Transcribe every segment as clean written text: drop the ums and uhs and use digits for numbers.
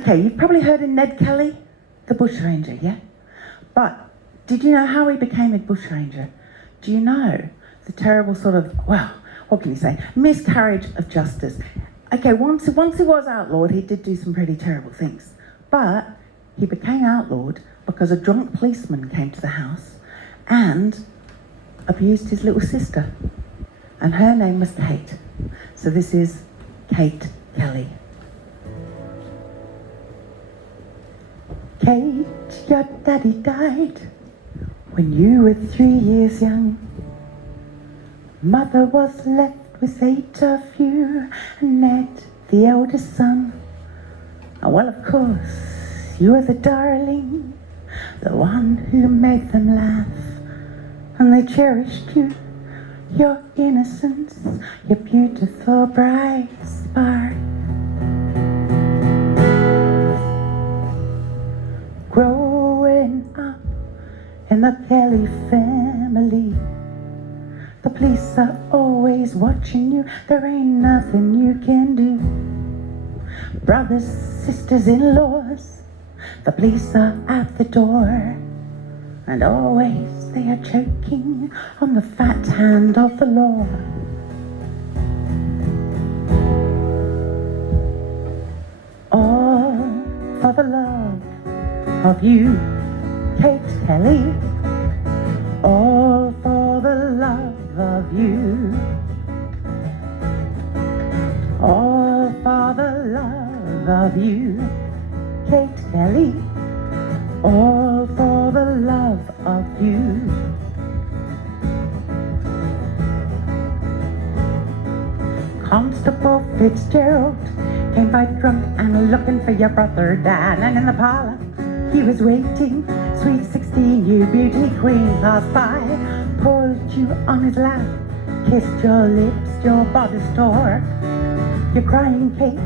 Okay, you've probably heard of Ned Kelly, the bushranger, yeah? But did you know how he became a bushranger? Do you know the terrible sort of, well, what can you say, miscarriage of justice? Okay, once he was outlawed, he did do some pretty terrible things. But he became outlawed because a drunk policeman came to the house and abused his little sister. And her name was Kate. So this is Kate Kelly. Kate, your daddy died when you were 3 years young. Mother was left with 8 of you, and Ned, the eldest son. Oh, well, of course, you were the darling, the one who made them laugh, and they cherished you, your innocence, your beautiful bright spark. Growing up in the Kelly family, the police are always watching you, there ain't nothing you can do. Brothers, sisters, in-laws, the police are at the door, and always they are choking on the fat hand of the law. All for the love of you, Kate Kelly. All for the love of you. All for the love of you, Kate Kelly. All for the love of you. Constable Fitzgerald came by drunk and looking for your brother Dan, and in the parlour he was waiting. Sweet 16, you beauty queen, passed by, pulled you on his lap, kissed your lips, your bodice tore. You're crying, Kate,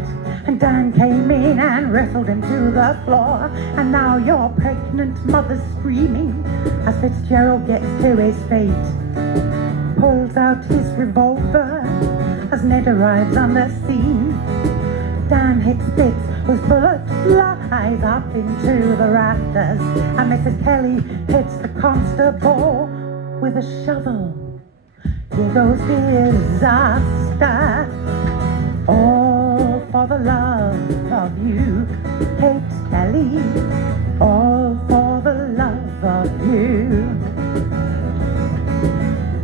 and Dan came in and wrestled him to the floor. And now your pregnant mother's screaming as Fitzgerald gets to his fate. Pulls out his revolver as Ned arrives on the scene. Dan hits Fitz with bullets, flies up into the rafters, and Mrs. Kelly hits the constable with a shovel. Here goes disaster. All for the love of you, Kate Kelly. All for the love of you.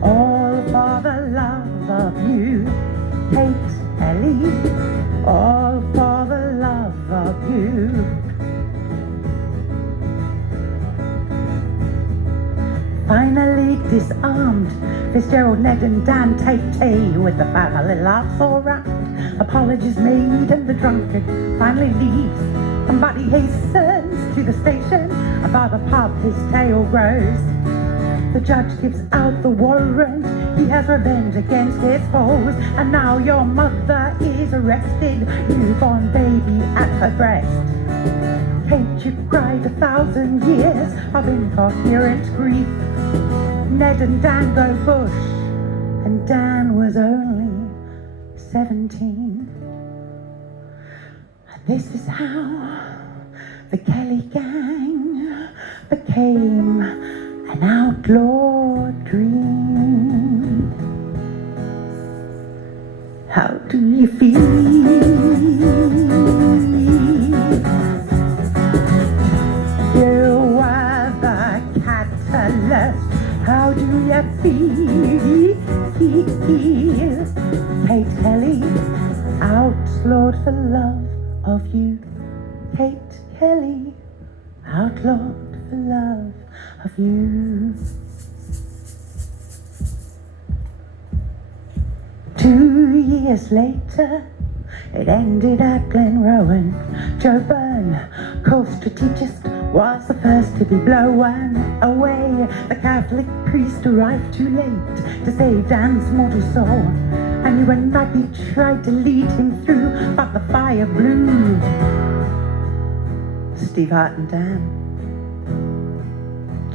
All for the love of you, Kate Kelly. All for the love of you. Finally disarmed, Fitzgerald, Ned and Dan take tea with the family laughs all round. Apologies made and the drunkard finally leaves, and Buddy hastens to the station. By the pub his tale grows. The judge gives out the warrant, he has revenge against his foes. And now your mother is arrested, newborn baby at her breast. Kate, you cried 1,000 years of incoherent grief. Ned and Dan go bush, and Dan was only 17. And this is how the Kelly gang became an outlaw dream. How do you feel? You were the catalyst. How do you feel? Kate Kelly outlawed for love of you. Kate Kelly outlawed for love of you. 2 years later, it ended at Glenrowan. Joe Byrne, coast strategist, was the first to be blown away. The Catholic priest arrived too late to save Dan's mortal soul, and you and Maggie tried to lead him through, but the fire blew. Steve Hart and Dan,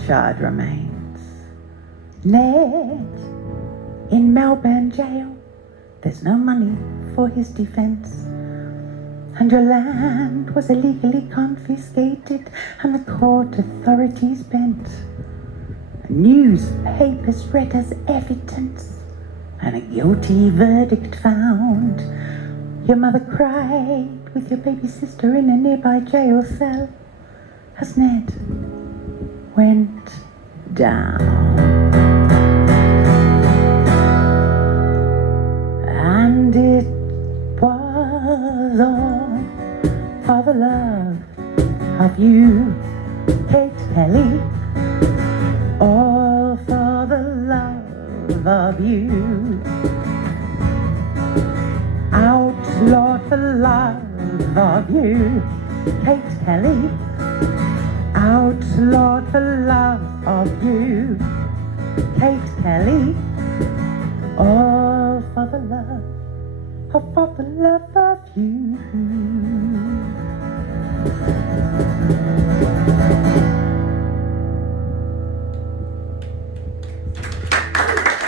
charred remains. Ned in Melbourne jail, there's no money for his defence. and your land was illegally confiscated, and the court authorities bent. Newspapers read as evidence, and a guilty verdict found. Your mother cried with your baby sister in a nearby jail cell as Ned went down. And it was all for the love of you, Kate Kelly, all for the love of you. Outlawed for love of you, Kate Kelly, outlawed for love of you, Kate Kelly, all for the love of you.